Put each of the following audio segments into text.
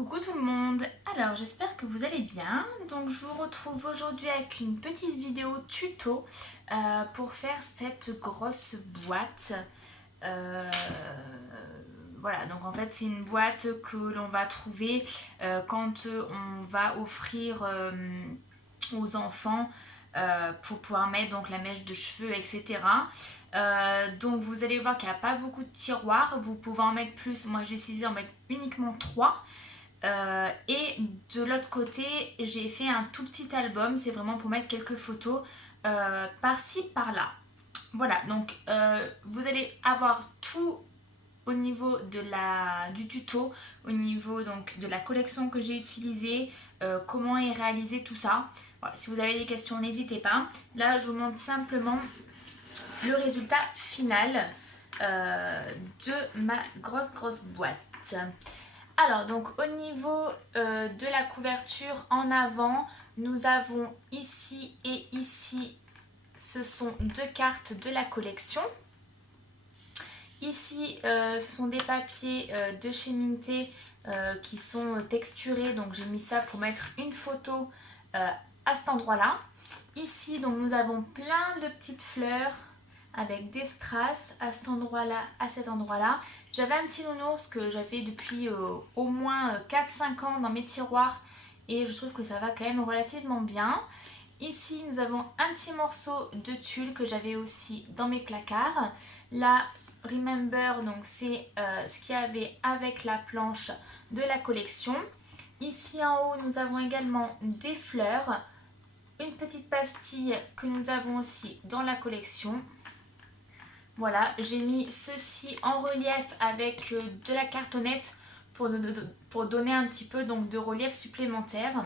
Coucou tout le monde, alors j'espère que vous allez bien. Donc je vous retrouve aujourd'hui avec une petite vidéo tuto pour faire cette grosse boîte. Euh, voilà, donc en fait c'est une boîte que l'on va trouver quand on va offrir aux enfants pour pouvoir mettre donc la mèche de cheveux, etc. Donc vous allez voir qu'il n'y a pas beaucoup de tiroirs, vous pouvez en mettre plus, moi j'ai décidé d'en mettre uniquement 3. Et de l'autre côté, j'ai fait un tout petit album, c'est vraiment pour mettre quelques photos par-ci, par-là. Voilà, donc vous allez avoir tout au niveau du tuto, au niveau donc de la collection que j'ai utilisée, comment est réalisé tout ça. Voilà, si vous avez des questions, n'hésitez pas. Là, je vous montre simplement le résultat final de ma grosse boîte. Alors, donc au niveau de la couverture en avant, nous avons ici et ici, ce sont 2 cartes de la collection. Ici, ce sont des papiers de chez Minté qui sont texturés, donc j'ai mis ça pour mettre une photo à cet endroit-là. Ici, donc nous avons plein de petites fleurs avec des strass à cet endroit-là, à cet endroit-là. J'avais un petit nounours que j'avais depuis au moins 4-5 ans dans mes tiroirs et je trouve que ça va quand même relativement bien. Ici, nous avons un petit morceau de tulle que j'avais aussi dans mes placards. Là, Remember, donc c'est ce qu'il y avait avec la planche de la collection. Ici en haut, nous avons également des fleurs, une petite pastille que nous avons aussi dans la collection. Voilà, j'ai mis ceci en relief avec de la cartonnette pour donner un petit peu donc, de relief supplémentaire.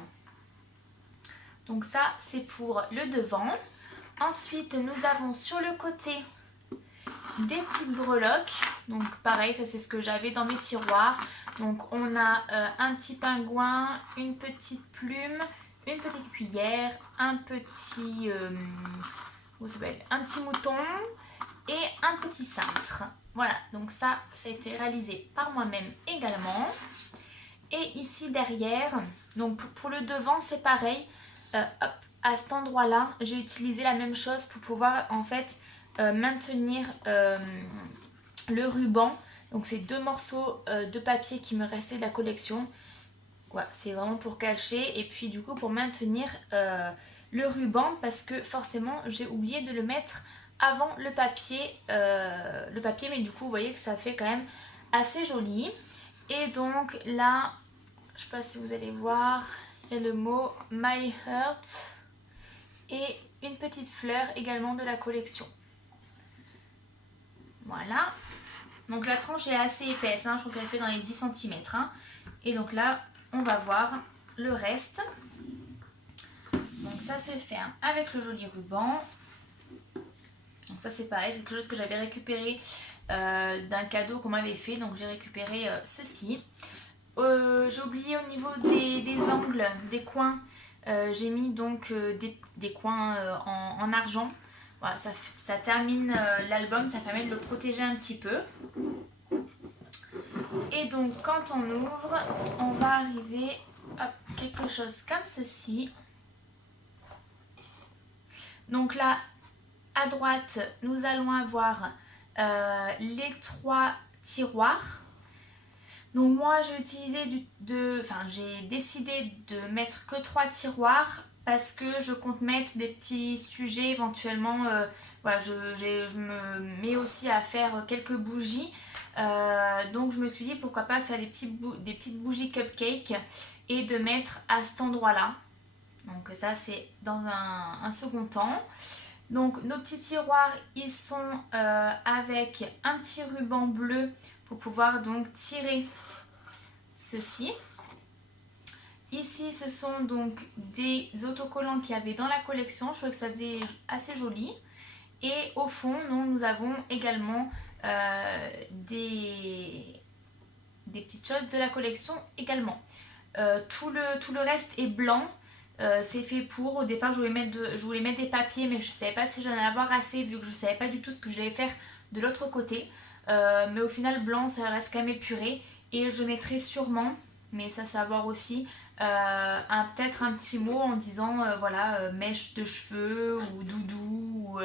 Donc ça, c'est pour le devant. Ensuite, nous avons sur le côté des petites breloques. Donc pareil, ça c'est ce que j'avais dans mes tiroirs. Donc on a un petit pingouin, une petite plume, une petite cuillère, un petit, un petit mouton et un petit cintre. Voilà, donc ça a été réalisé par moi-même également. Et ici derrière, donc pour le devant c'est pareil. Hop, à cet endroit-là, j'ai utilisé la même chose pour pouvoir en fait maintenir le ruban. Donc c'est 2 morceaux de papier qui me restaient de la collection. Voilà, c'est vraiment pour cacher et puis du coup pour maintenir le ruban parce que forcément j'ai oublié de le mettre avant le papier, mais du coup vous voyez que ça fait quand même assez joli. Et donc là, je sais pas si vous allez voir, il y a le mot My Heart et une petite fleur également de la collection. Voilà. Donc la tranche est assez épaisse, hein, je trouve qu'elle fait dans les 10 cm. Hein. Et donc là, on va voir le reste. Donc ça se ferme avec le joli ruban. Donc ça c'est pareil, c'est quelque chose que j'avais récupéré d'un cadeau qu'on m'avait fait. Donc j'ai récupéré ceci. J'ai oublié au niveau des angles, des coins, j'ai mis donc des coins en argent. Voilà, ça termine l'album, ça permet de le protéger un petit peu. Et donc quand on ouvre, on va arriver à quelque chose comme ceci. Donc là, à droite, nous allons avoir les 3 tiroirs. Donc moi j'ai j'ai décidé de mettre que 3 tiroirs parce que je compte mettre des petits sujets éventuellement. Voilà, je me mets aussi à faire quelques bougies. Donc je me suis dit pourquoi pas faire des petites bougies cupcake et de mettre à cet endroit-là. Donc ça c'est dans un second temps. Donc nos petits tiroirs ils sont avec un petit ruban bleu pour pouvoir donc tirer ceci. Ici ce sont donc des autocollants qu'il y avait dans la collection, je trouvais que ça faisait assez joli. Et au fond nous avons également des petites choses de la collection également. Tout le reste est blanc. C'est fait pour, au départ je voulais mettre des papiers mais je ne savais pas si j'en allais avoir assez vu que je ne savais pas du tout ce que je devais faire de l'autre côté. Mais au final blanc ça reste quand même épuré et je mettrai sûrement, mais ça savoir aussi peut-être un petit mot en disant voilà mèche de cheveux ou doudou ou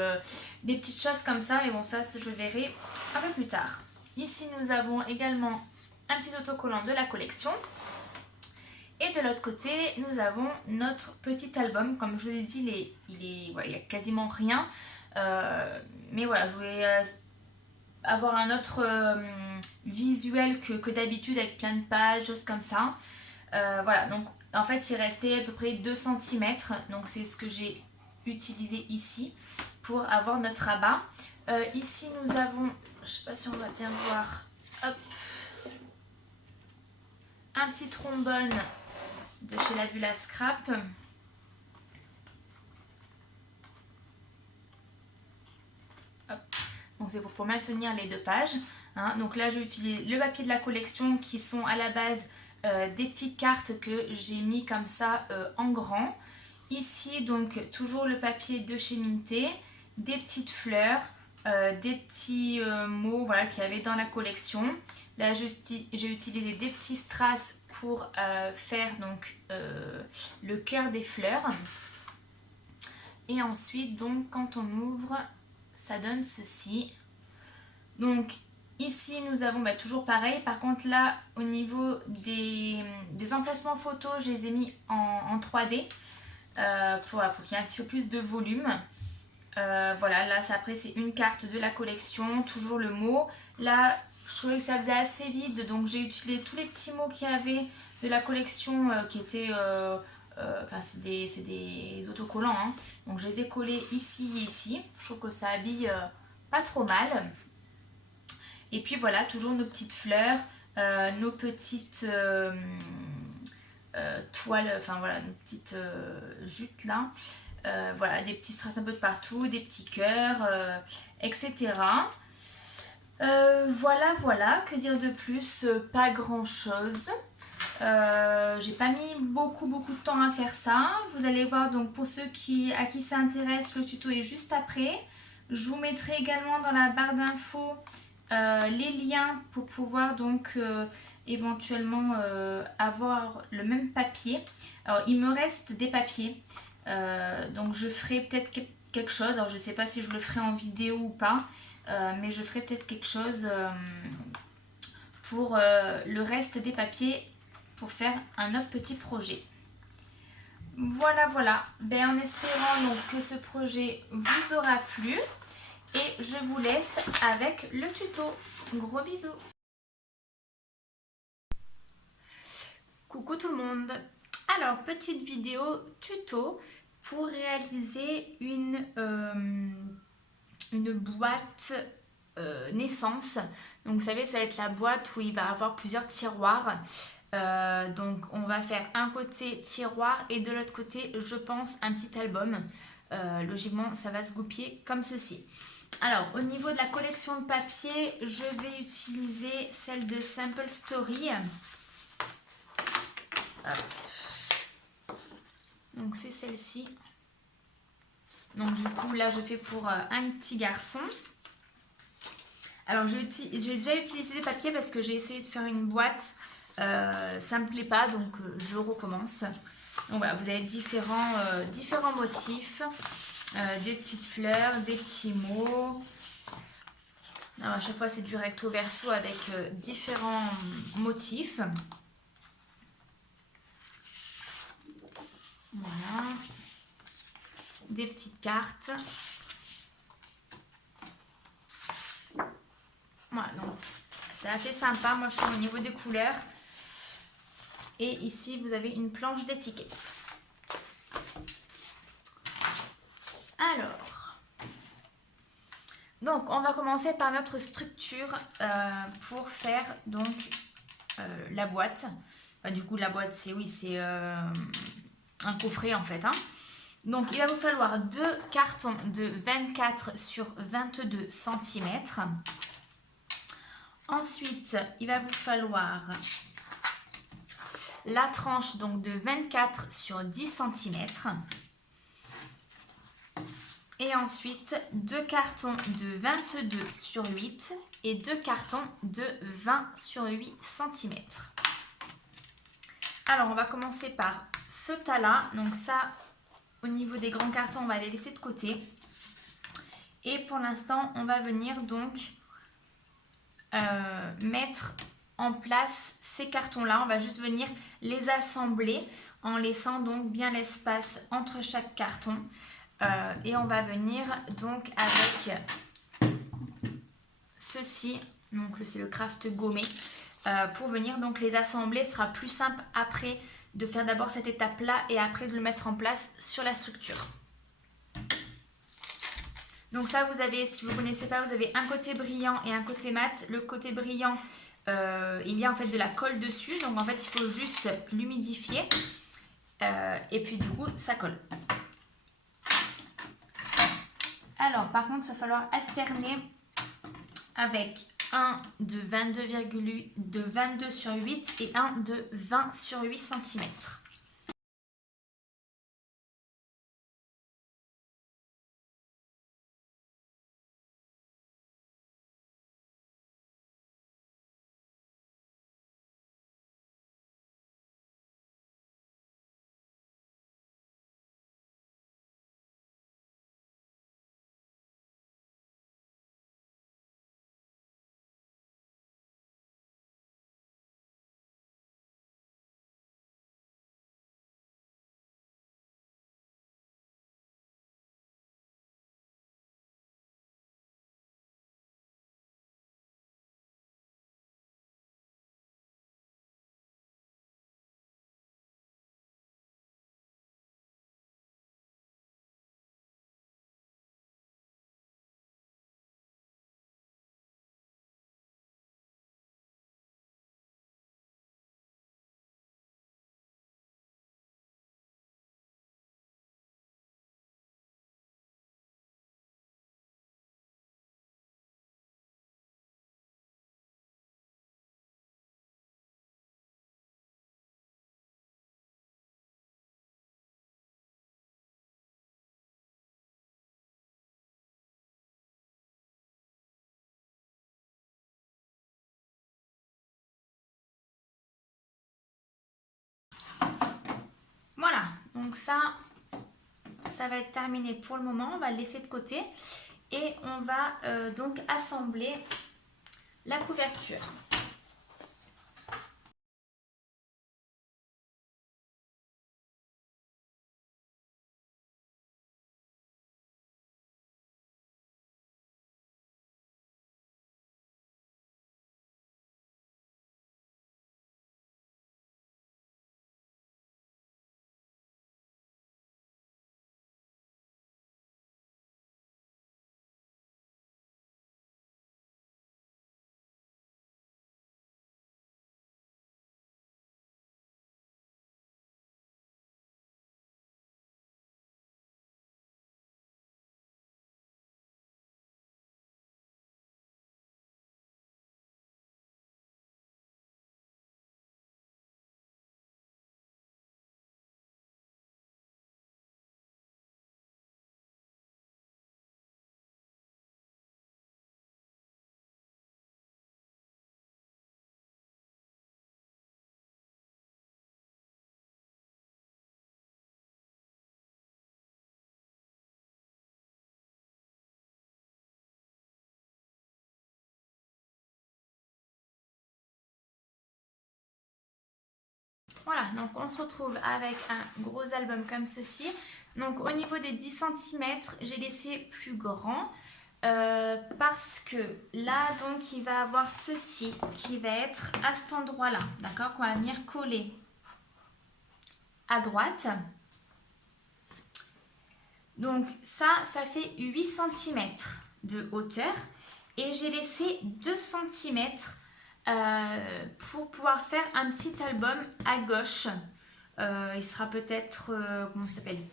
des petites choses comme ça, mais bon ça je verrai un peu plus tard. Ici nous avons également un petit autocollant de la collection. Et de l'autre côté, nous avons notre petit album. Comme je vous ai dit, il n'y a quasiment rien. Mais voilà, je voulais avoir un autre visuel que d'habitude avec plein de pages, choses comme ça. Voilà, donc en fait il restait à peu près 2 cm. Donc c'est ce que j'ai utilisé ici pour avoir notre rabat. Ici nous avons, je ne sais pas si on va bien voir, hop, un petit trombone de chez La Vue La Scrap. Donc c'est pour maintenir les 2 pages. Hein. Donc là j'ai utilisé le papier de la collection qui sont à la base des petites cartes que j'ai mis comme ça en grand. Ici donc toujours le papier de chez Minté, des petites fleurs, des petits mots voilà, qu'il y avait dans la collection. Là j'ai utilisé des petits strass pour faire donc le cœur des fleurs. Et ensuite donc quand on ouvre, ça donne ceci. Donc ici nous avons toujours pareil. Par contre là au niveau des emplacements photos, je les ai mis en 3D pour qu'il y ait un petit peu plus de volume. Voilà, là après c'est une carte de la collection, toujours le mot. Là je trouvais que ça faisait assez vide, donc j'ai utilisé tous les petits mots qu'il y avait de la collection qui étaient enfin c'est des autocollants, hein. Donc je les ai collés ici et ici. Je trouve que ça habille pas trop mal. Et puis voilà, toujours nos petites fleurs, nos petites toiles, enfin voilà, nos petites jutes là. Voilà, des petits strass un peu de partout, des petits cœurs, etc. Voilà, que dire de plus? Pas grand chose. J'ai pas mis beaucoup de temps à faire ça. Vous allez voir, donc pour ceux à qui ça intéresse, le tuto est juste après. Je vous mettrai également dans la barre d'infos les liens pour pouvoir donc éventuellement avoir le même papier. Alors il me reste des papiers, donc je ferai peut-être quelque chose. Alors je sais pas si je le ferai en vidéo ou pas, mais je ferai peut-être quelque chose pour le reste des papiers pour faire un autre petit projet. Voilà. Ben, en espérant donc que ce projet vous aura plu. Et je vous laisse avec le tuto. Gros bisous. Coucou tout le monde. Alors, petite vidéo tuto pour réaliser une boîte naissance. Donc vous savez, ça va être la boîte où il va y avoir plusieurs tiroirs. Donc on va faire un côté tiroir et de l'autre côté, je pense, un petit album. Logiquement, ça va se goupiller comme ceci. Alors, au niveau de la collection de papier, je vais utiliser celle de Simple Story. Donc, c'est celle-ci. Donc, du coup, là, je fais pour un petit garçon. Alors, j'ai déjà utilisé des papiers parce que j'ai essayé de faire une boîte. Ça ne me plaît pas, donc je recommence. Donc, voilà, vous avez différents motifs. Des petites fleurs, des petits mots. Alors à chaque fois c'est du recto verso avec différents motifs. Voilà. Des petites cartes. Voilà, donc c'est assez sympa. Moi je trouve au niveau des couleurs. Et ici vous avez une planche d'étiquette. Alors, donc on va commencer par notre structure pour faire donc la boîte. Enfin, du coup la boîte c'est un coffret en fait. Hein. Donc il va vous falloir 2 cartons de 24 sur 22 cm. Ensuite il va vous falloir la tranche donc de 24 sur 10 cm. Et ensuite 2 cartons de 22 sur 8 et 2 cartons de 20 sur 8 cm. Alors, on va commencer par ce tas-là. Donc ça, au niveau des grands cartons, on va les laisser de côté. Et pour l'instant, on va venir donc mettre en place ces cartons-là. On va juste venir les assembler en laissant donc bien l'espace entre chaque carton. Et on va venir donc avec ceci, donc c'est le craft gommé, pour venir donc les assembler. Ce sera plus simple après de faire d'abord cette étape-là et après de le mettre en place sur la structure. Donc ça, vous avez, si vous ne connaissez pas, vous avez un côté brillant et un côté mat. Le côté brillant, il y a en fait de la colle dessus. Donc en fait, il faut juste l'humidifier. Et puis du coup, ça colle. Alors, par contre, il va falloir alterner avec un de 22 sur 8 et un de 20 sur 8 cm. Voilà, donc ça va être terminé pour le moment. On va le laisser de côté et on va donc assembler la couverture. Voilà, donc on se retrouve avec un gros album comme ceci. Donc au niveau des 10 cm, j'ai laissé plus grand parce que là, donc il va avoir ceci qui va être à cet endroit-là, d'accord, qu'on va venir coller à droite. Donc ça fait 8 cm de hauteur et j'ai laissé 2 cm pour pouvoir faire un petit album à gauche. Il sera peut-être, comment ça s'appelle,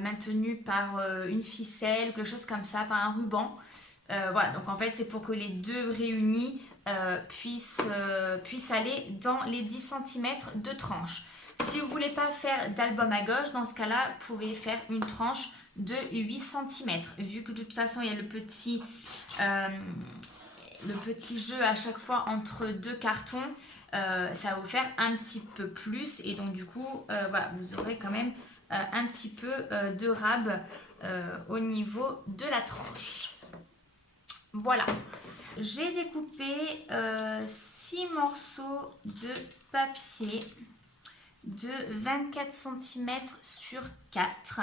maintenu par une ficelle, quelque chose comme ça, par un ruban. Voilà, donc en fait c'est pour que les deux réunis puissent aller dans les 10 cm de tranche. Si vous ne voulez pas faire d'album à gauche, dans ce cas-là, vous pouvez faire une tranche de 8 cm. Vu que de toute façon, il y a le petit le petit jeu à chaque fois entre deux cartons, ça va vous faire un petit peu plus. Et donc du coup, voilà, vous aurez quand même un petit peu de rab au niveau de la tranche. Voilà. J'ai découpé 6 morceaux de papier de 24 cm sur 4,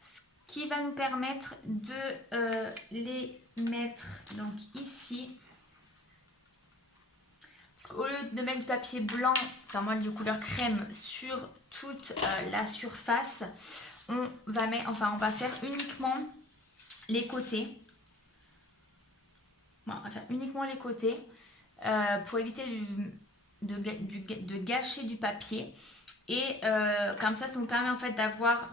ce qui va nous permettre de les mettre donc ici. Parce qu'au lieu de mettre du papier blanc, enfin moi de couleur crème, sur toute la surface, on va faire uniquement les côtés. Bon, on va faire uniquement les côtés pour éviter de gâcher du papier. Et comme ça nous permet en fait d'avoir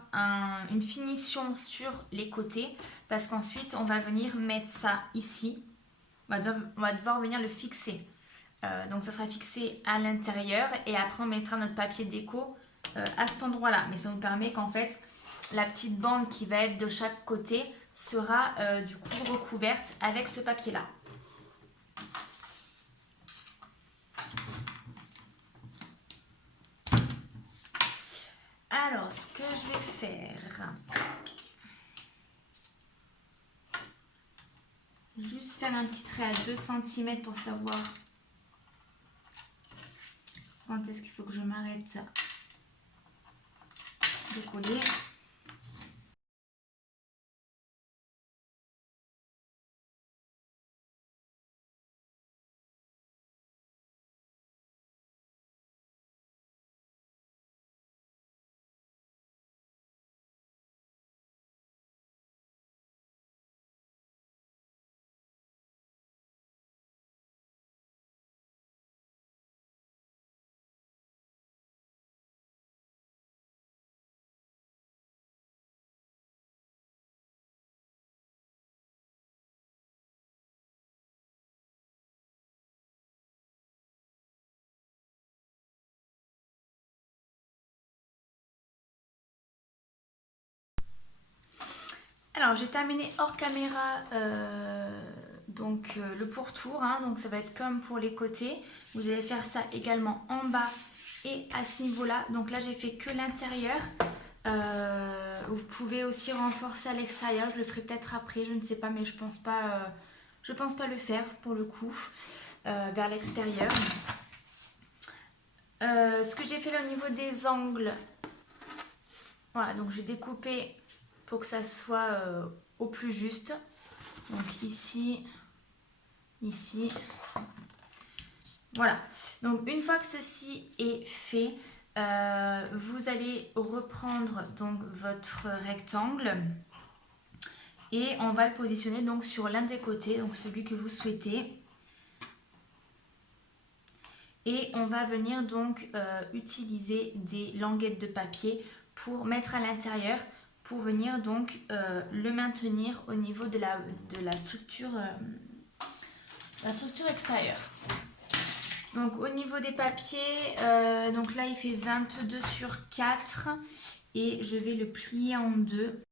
une finition sur les côtés, parce qu'ensuite on va venir mettre ça ici. On va devoir venir le fixer. Donc ça sera fixé à l'intérieur et après on mettra notre papier déco à cet endroit là, mais ça nous permet qu'en fait la petite bande qui va être de chaque côté sera du coup recouverte avec ce papier là. Alors ce que je vais faire, juste faire un petit trait à 2 cm pour savoir quand est-ce qu'il faut que je m'arrête de coller. Alors j'ai terminé hors caméra le pourtour, hein, donc ça va être comme pour les côtés. Vous allez faire ça également en bas et à ce niveau là. Donc là j'ai fait que l'intérieur. Vous pouvez aussi renforcer à l'extérieur, je le ferai peut-être après, je ne sais pas, mais je pense pas le faire pour le coup vers l'extérieur. Ce que j'ai fait là au niveau des angles, voilà, donc j'ai découpé pour que ça soit au plus juste. Donc ici, ici. Voilà. Donc une fois que ceci est fait, vous allez reprendre donc votre rectangle et on va le positionner donc sur l'un des côtés, donc celui que vous souhaitez. Et on va venir donc utiliser des languettes de papier pour mettre à l'intérieur, pour venir donc le maintenir au niveau de la structure extérieure. Donc au niveau des papiers, donc là il fait 22 sur 4 et je vais le plier en deux.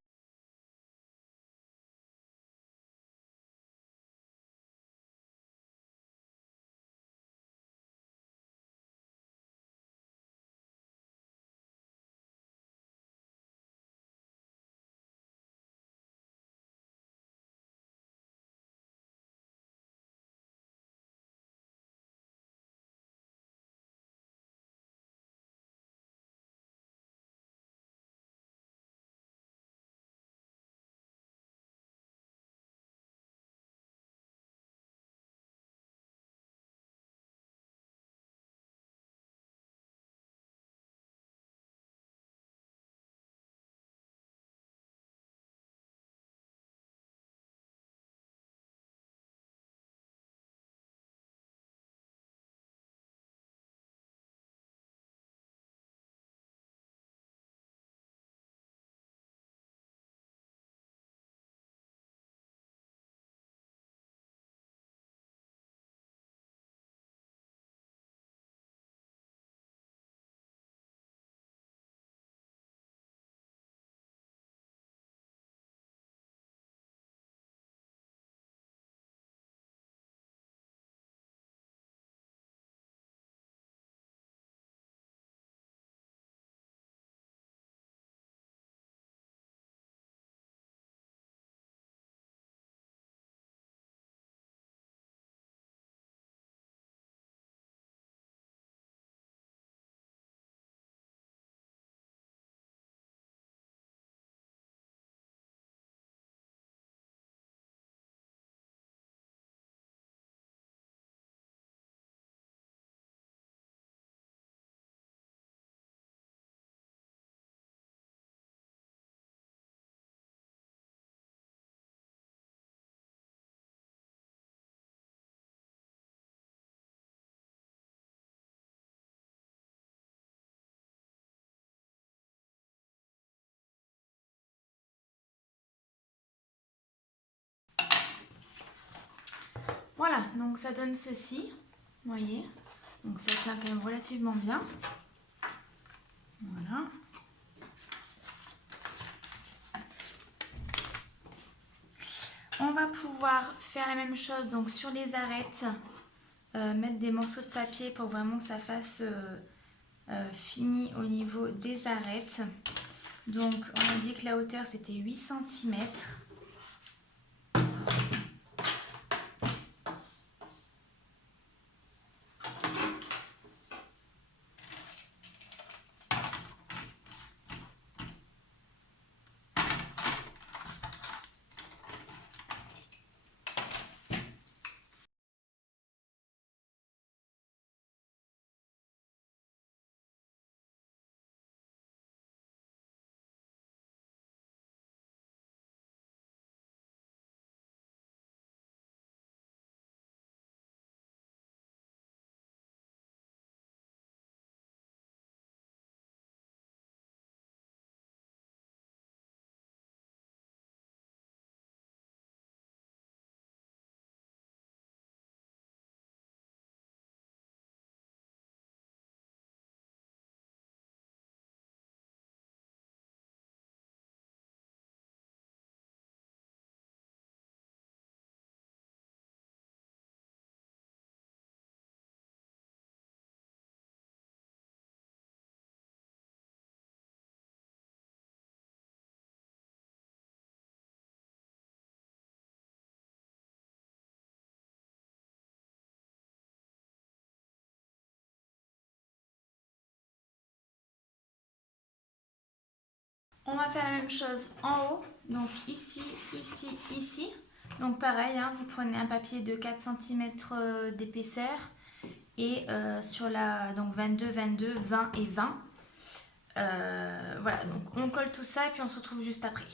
Voilà, donc ça donne ceci, vous voyez. Donc ça tient quand même relativement bien. Voilà. On va pouvoir faire la même chose donc sur les arêtes, mettre des morceaux de papier pour vraiment que ça fasse fini au niveau des arêtes. Donc on a dit que la hauteur c'était 8 cm. On va faire la même chose en haut, donc ici, ici, ici. Donc pareil, hein, vous prenez un papier de 4 cm d'épaisseur et sur la donc 22, 22, 20 et 20. Voilà, donc on colle tout ça et puis on se retrouve juste après.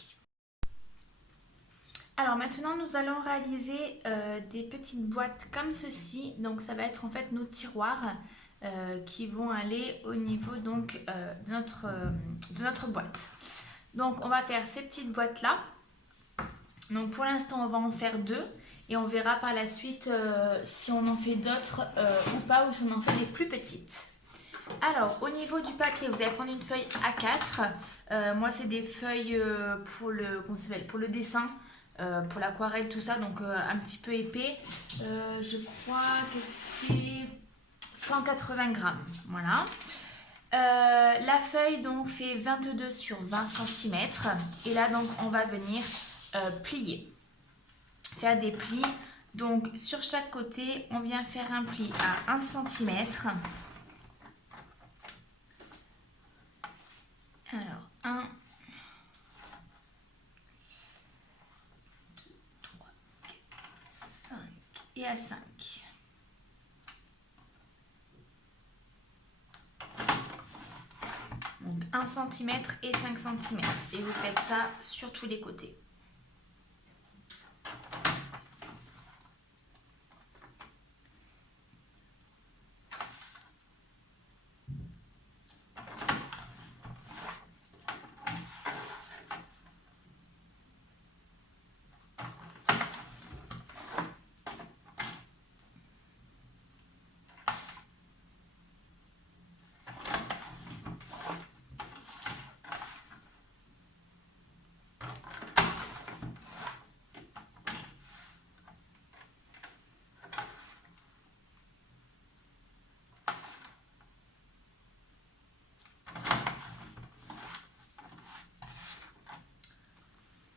Alors maintenant nous allons réaliser des petites boîtes comme ceci. Donc ça va être en fait nos tiroirs qui vont aller au niveau donc de notre boîte. Donc on va faire ces petites boîtes là. Donc pour l'instant on va en faire 2 et on verra par la suite si on en fait d'autres ou pas, ou si on en fait des plus petites. Alors au niveau du papier, vous allez prendre une feuille A4. Moi c'est des feuilles pour le dessin, pour l'aquarelle, tout ça, donc un petit peu épais. Je crois qu'elle fait 180 grammes. Voilà. La feuille donc fait 22 sur 20 cm et là donc on va venir plier, faire des plis. Donc sur chaque côté on vient faire un pli à 1 cm. Alors 1, 2, 3, 4, 5 et à 5. Donc 1 cm et 5 cm. Et vous faites ça sur tous les côtés.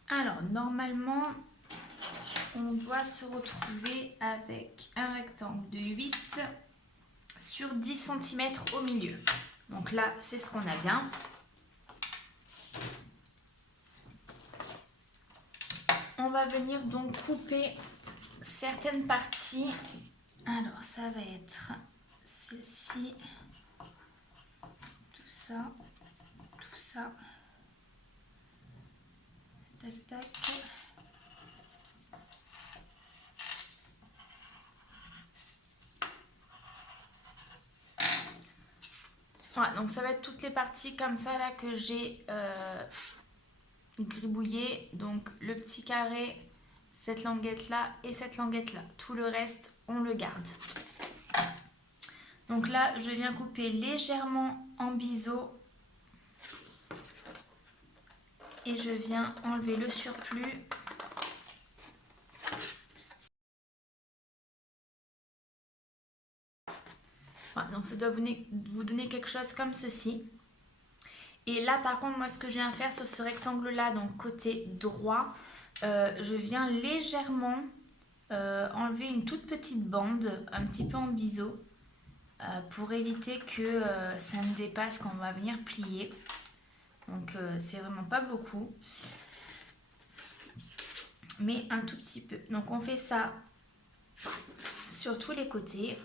Alors, normalement, on doit se retrouver avec un rectangle de 8 sur 10 cm au milieu. Donc là, c'est ce qu'on a bien. On va venir donc couper certaines parties. Alors, ça va être celle-ci, tout ça, tout ça. Tac, tac. Voilà, donc ça va être toutes les parties comme ça là que j'ai gribouillé. Donc le petit carré, cette languette là et cette languette là. Tout le reste, on le garde. Donc là, je viens couper légèrement en biseau et je viens enlever le surplus. Voilà, donc ça doit vous donner quelque chose comme ceci. Et là, par contre, moi, ce que je viens faire sur ce rectangle-là, donc côté droit, je viens légèrement enlever une toute petite bande, un petit peu en biseau, pour éviter que ça ne dépasse quand on va venir plier. Donc, c'est vraiment pas beaucoup, mais un tout petit peu. Donc, on fait ça sur tous les côtés.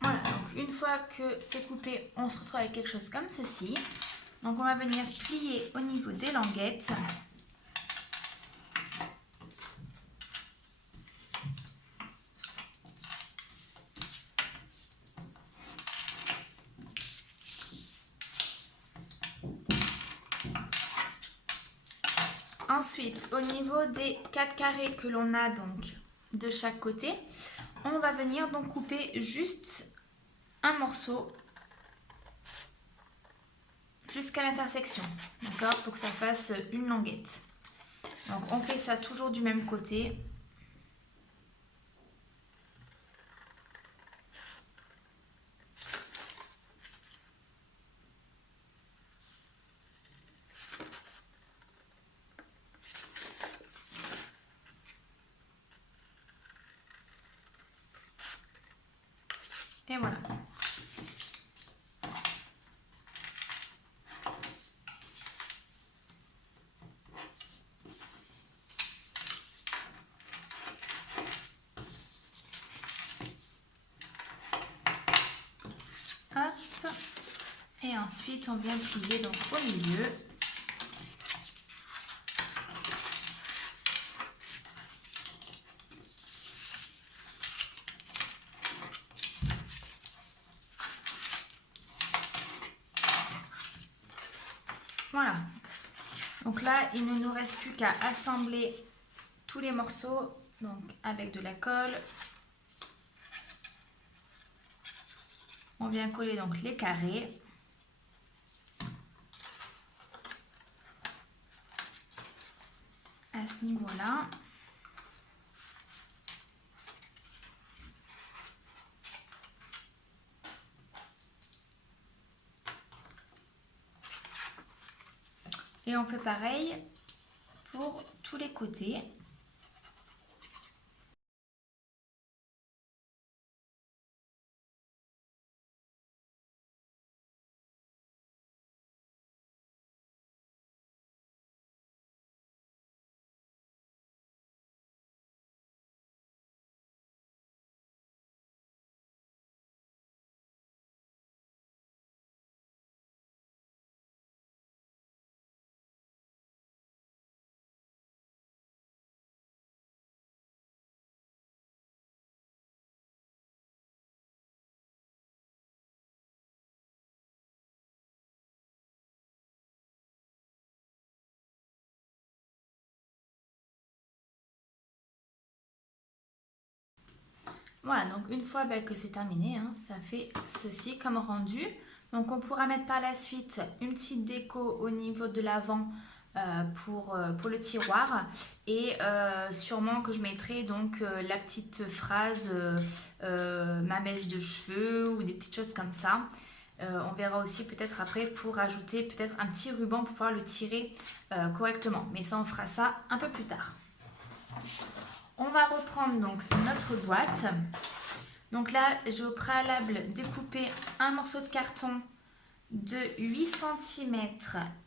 Voilà, donc une fois que c'est coupé, on se retrouve avec quelque chose comme ceci. Donc on va venir plier au niveau des languettes. Ensuite, au niveau des 4 carrés que l'on a donc de chaque côté, on va venir donc couper juste un morceau jusqu'à l'intersection, d'accord, pour que ça fasse une languette. Donc on fait ça toujours du même côté. Et voilà. Hop. Et ensuite, on vient plier donc au milieu. Voilà. Donc là, il ne nous reste plus qu'à assembler tous les morceaux donc avec de la colle. On vient coller donc les carrés. À ce niveau-là. Et on fait pareil pour tous les côtés. Voilà, donc une fois que c'est terminé, hein, ça fait ceci comme rendu. Donc on pourra mettre par la suite une petite déco au niveau de l'avant pour le tiroir. Et sûrement que je mettrai donc la petite phrase ma mèche de cheveux ou des petites choses comme ça. On verra aussi peut-être après pour ajouter peut-être un petit ruban pour pouvoir le tirer correctement. Mais ça, on fera ça un peu plus tard. On va reprendre donc notre boîte. Donc là, j'ai au préalable découpé un morceau de carton de 8 cm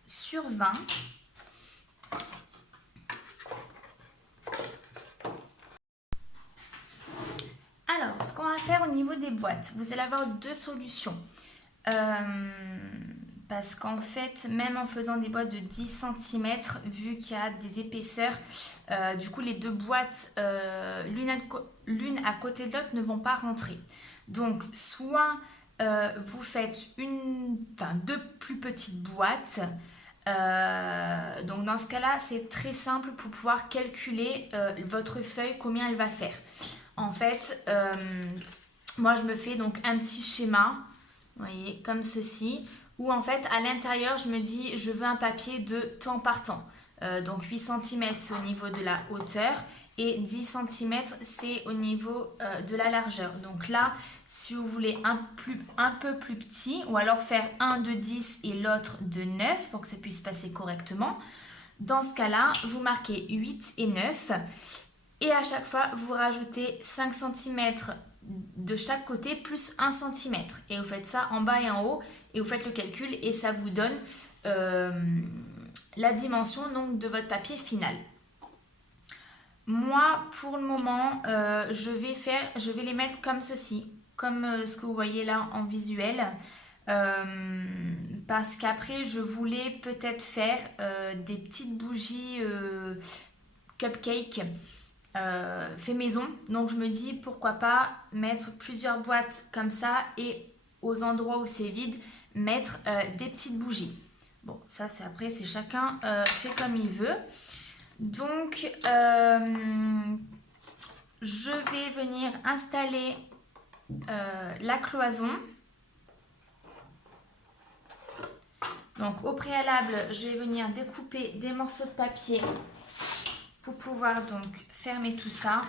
sur 20. Alors, ce qu'on va faire au niveau des boîtes, vous allez avoir deux solutions. Parce qu'en fait, même en faisant des boîtes de 10 cm, vu qu'il y a des épaisseurs, du coup les deux boîtes, l'une à côté de l'autre, ne vont pas rentrer. Donc, soit vous faites deux plus petites boîtes. Donc dans ce cas-là, c'est très simple pour pouvoir calculer votre feuille, combien elle va faire. En fait, moi je me fais donc un petit schéma, vous voyez, comme ceci, où en fait à l'intérieur je me dis je veux un papier de temps par temps. Donc 8 cm c'est au niveau de la hauteur et 10 cm c'est au niveau de la largeur. Donc là, si vous voulez un peu plus petit, ou alors faire un de 10 et l'autre de 9 pour que ça puisse passer correctement, dans ce cas-là, vous marquez 8 et 9 et à chaque fois, vous rajoutez 5 cm de chaque côté plus 1 cm. Et vous faites ça en bas et en haut et vous faites le calcul et ça vous donne la dimension donc, de votre papier final. Moi, pour le moment, je vais les mettre comme ceci, comme ce que vous voyez là en visuel. Parce qu'après, je voulais peut-être faire des petites bougies cupcake fait maison. Donc, je me dis pourquoi pas mettre plusieurs boîtes comme ça et aux endroits où c'est vide, mettre des petites bougies. Bon, ça, c'est chacun fait comme il veut. Donc, je vais venir installer la cloison. Donc, au préalable, je vais venir découper des morceaux de papier pour pouvoir donc fermer tout ça.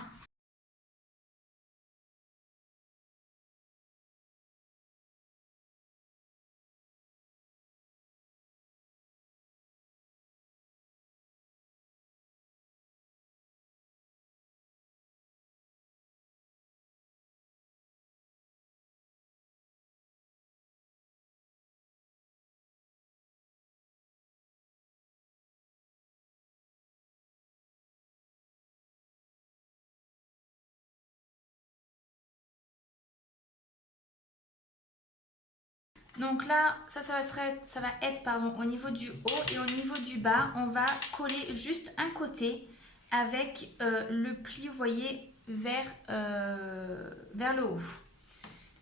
Donc là, ça va être au niveau du haut et au niveau du bas, on va coller juste un côté avec le pli, vous voyez, vers le haut.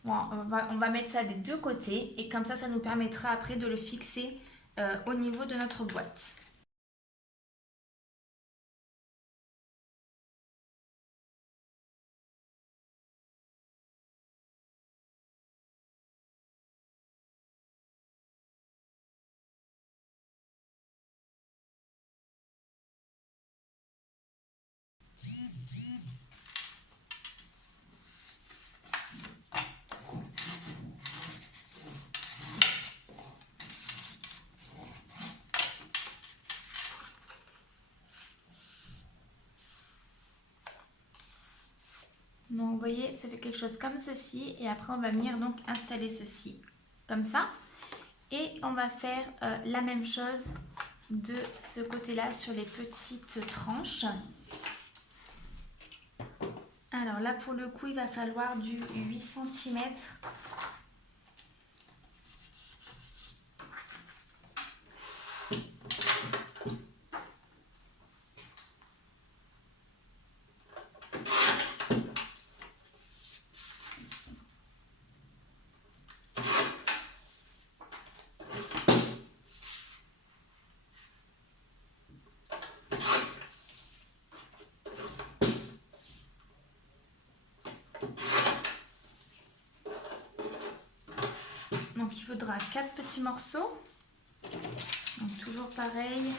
Bon, on va mettre ça des deux côtés et comme ça nous permettra après de le fixer au niveau de notre boîte. Donc vous voyez, ça fait quelque chose comme ceci et après on va venir donc installer ceci comme ça et on va faire la même chose de ce côté-là sur les petites tranches. Alors là pour le coup il va falloir du 8 cm. Donc il faudra 4 petits morceaux. Donc toujours pareil,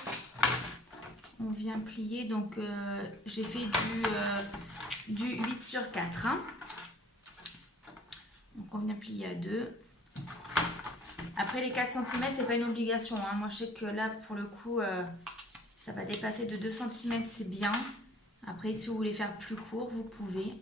on vient plier. Donc j'ai fait du 8 sur 4. Hein. Donc on vient plier à 2. Après les 4 cm, c'est pas une obligation. Hein. Moi je sais que là pour le coup, ça va dépasser de 2 cm, c'est bien. Après si vous voulez faire plus court, vous pouvez.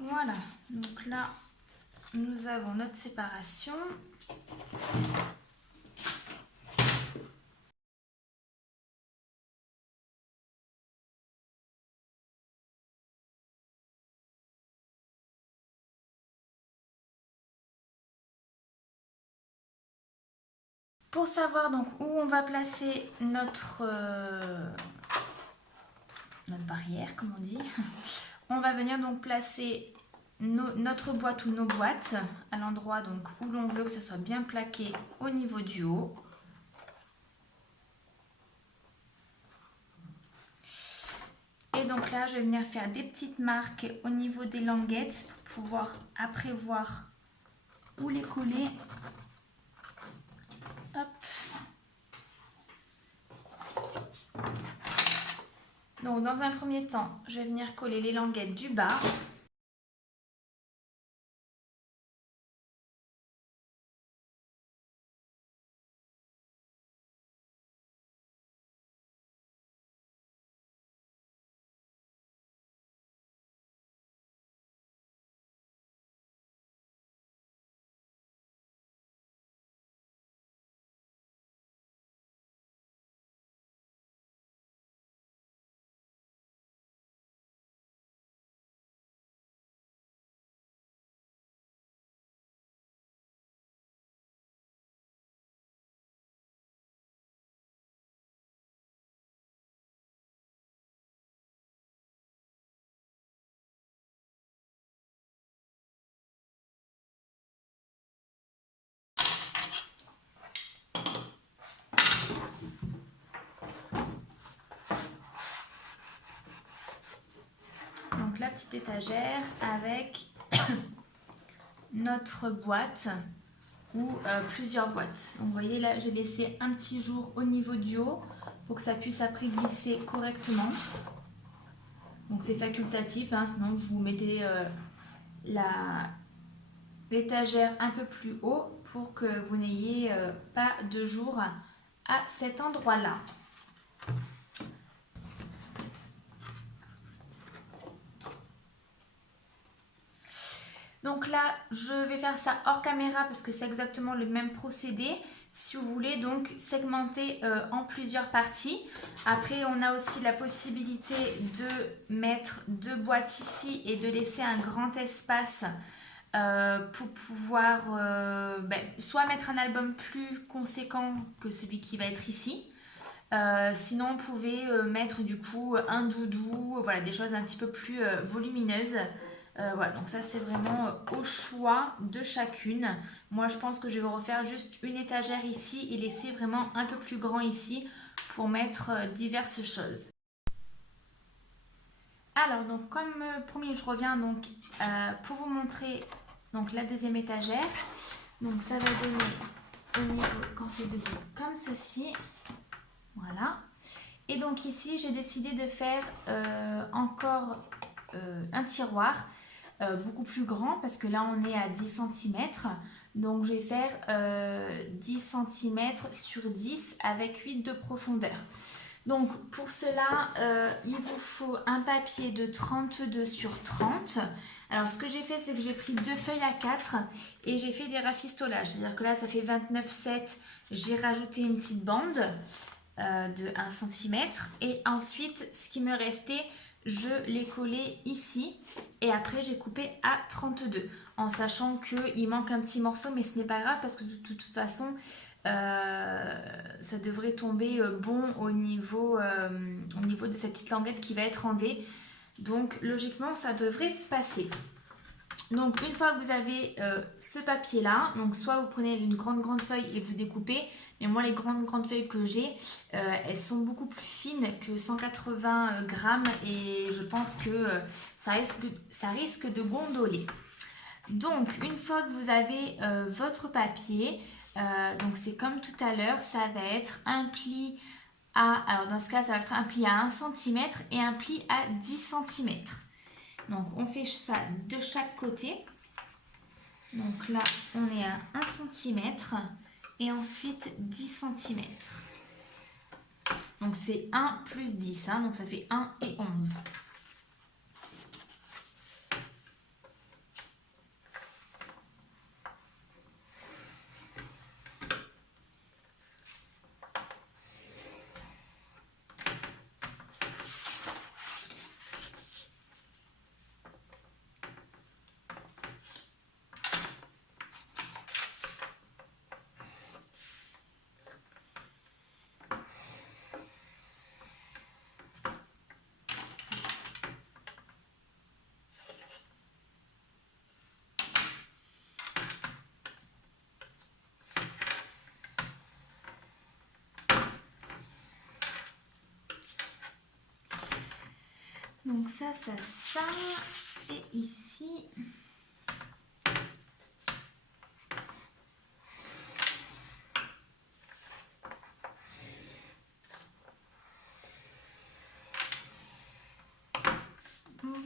Voilà, donc là, nous avons notre séparation. Pour savoir donc où on va placer notre barrière, comme on dit, on va venir donc placer notre boîte ou nos boîtes à l'endroit donc où l'on veut que ça soit bien plaqué au niveau du haut. Et donc là, je vais venir faire des petites marques au niveau des languettes pour pouvoir après voir où les coller. Hop. Donc dans un premier temps, je vais venir coller les languettes du bas. Donc la petite étagère avec notre boîte ou plusieurs boîtes. Donc vous voyez là, j'ai laissé un petit jour au niveau du haut pour que ça puisse après glisser correctement. Donc c'est facultatif, hein, sinon vous mettez l'étagère un peu plus haut pour que vous n'ayez pas de jour à cet endroit-là. Donc là, je vais faire ça hors caméra parce que c'est exactement le même procédé. Si vous voulez donc segmenter en plusieurs parties. Après, on a aussi la possibilité de mettre deux boîtes ici et de laisser un grand espace pour pouvoir soit mettre un album plus conséquent que celui qui va être ici. Sinon, vous pouvez mettre du coup un doudou, voilà, des choses un petit peu plus volumineuses. Voilà, donc ça c'est vraiment au choix de chacune. Moi je pense que je vais refaire juste une étagère ici et laisser vraiment un peu plus grand ici pour mettre diverses choses. Alors donc comme promis, je reviens donc pour vous montrer donc la deuxième étagère. Donc ça va donner au niveau quand c'est debout comme ceci. Voilà. Et donc ici j'ai décidé de faire encore un tiroir beaucoup plus grand parce que là on est à 10 cm. Donc je vais faire 10 cm sur 10 avec 8 de profondeur. Donc pour cela, il vous faut un papier de 32 sur 30. Alors ce que j'ai fait, c'est que j'ai pris deux feuilles à 4 et j'ai fait des rafistolages. C'est-à-dire que là, ça fait 29,7. J'ai rajouté une petite bande de 1 cm. Et ensuite, ce qui me restait, je l'ai collé ici. Et après, j'ai coupé à 32. En sachant qu'il manque un petit morceau, mais ce n'est pas grave parce que de toute façon... ça devrait tomber bon au niveau de cette petite languette qui va être enlevée. Donc logiquement ça devrait passer. Donc une fois que vous avez ce papier là, donc soit vous prenez une grande feuille et vous découpez, mais moi les grandes feuilles que j'ai, elles sont beaucoup plus fines que 180 grammes et je pense que ça risque de gondoler. Donc une fois que vous avez votre papier, donc c'est comme tout à l'heure, ça va être un pli alors dans ce cas ça va être un pli à 1 cm et un pli à 10 cm. Donc on fait ça de chaque côté. Donc là on est à 1 cm et ensuite 10 cm. Donc c'est 1 plus 10, hein, donc ça fait 1 et 11. Donc ça. Et ici,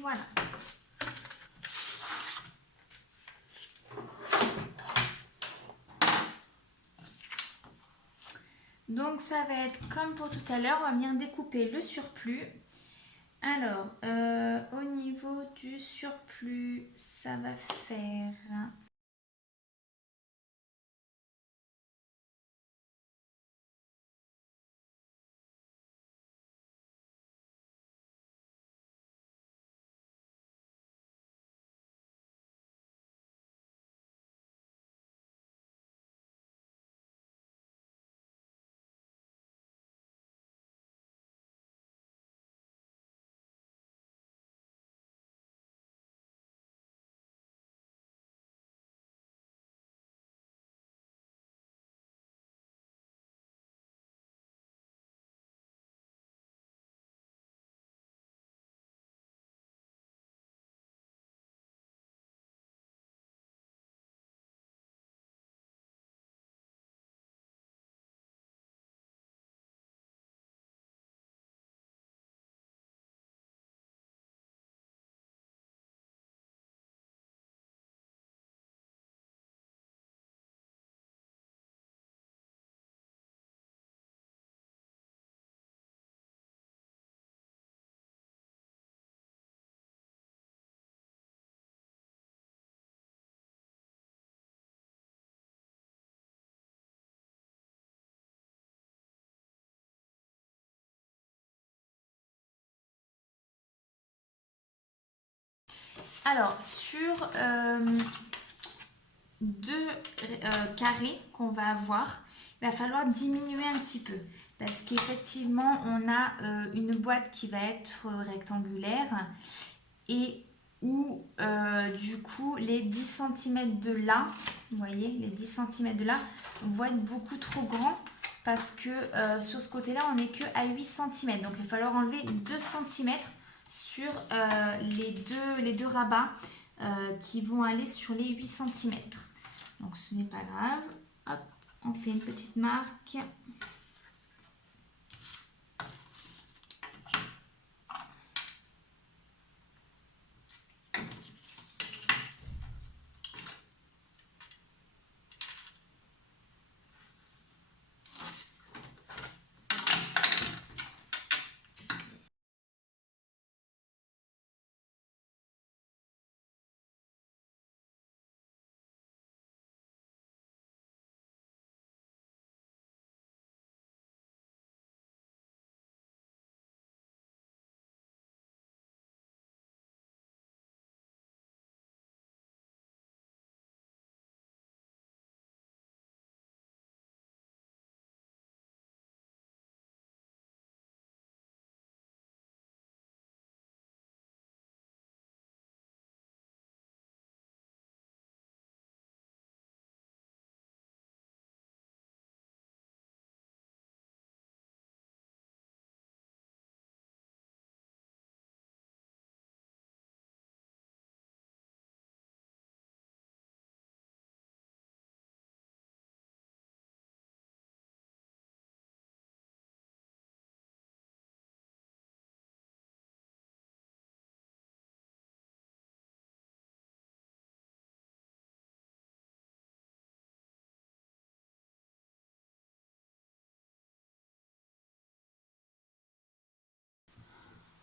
voilà. Donc ça va être comme pour tout à l'heure, on va venir découper le surplus. Alors, au niveau du surplus, ça va faire... Alors, sur deux carrés qu'on va avoir, il va falloir diminuer un petit peu. Parce qu'effectivement, on a une boîte qui va être rectangulaire et où du coup les 10 cm de là, vous voyez, les 10 cm de là vont être beaucoup trop grands parce que sur ce côté-là, on n'est que à 8 cm. Donc il va falloir enlever 2 cm sur les deux rabats qui vont aller sur les 8 cm. Donc ce n'est pas grave. Hop, on fait une petite marque.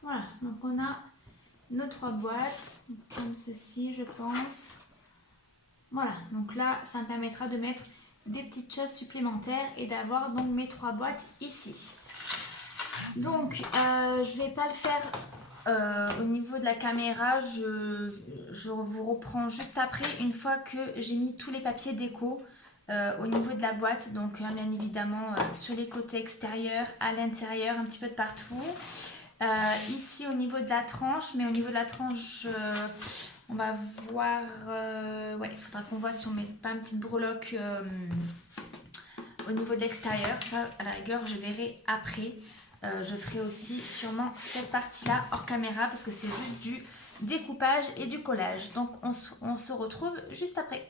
Voilà, donc on a nos 3 boîtes, comme ceci je pense. Voilà, donc là ça me permettra de mettre des petites choses supplémentaires et d'avoir donc mes 3 boîtes ici. Donc je vais pas le faire au niveau de la caméra, je vous reprends juste après une fois que j'ai mis tous les papiers déco au niveau de la boîte. Donc bien évidemment sur les côtés extérieurs, à l'intérieur, un petit peu de partout. Ici au niveau de la tranche, mais au niveau de la tranche on va voir, ouais, il faudra qu'on voit si on met pas une petite breloque au niveau de l'extérieur. Ça à la rigueur je verrai après. Je ferai aussi sûrement cette partie-là hors caméra parce que c'est juste du découpage et du collage. Donc on se retrouve juste après.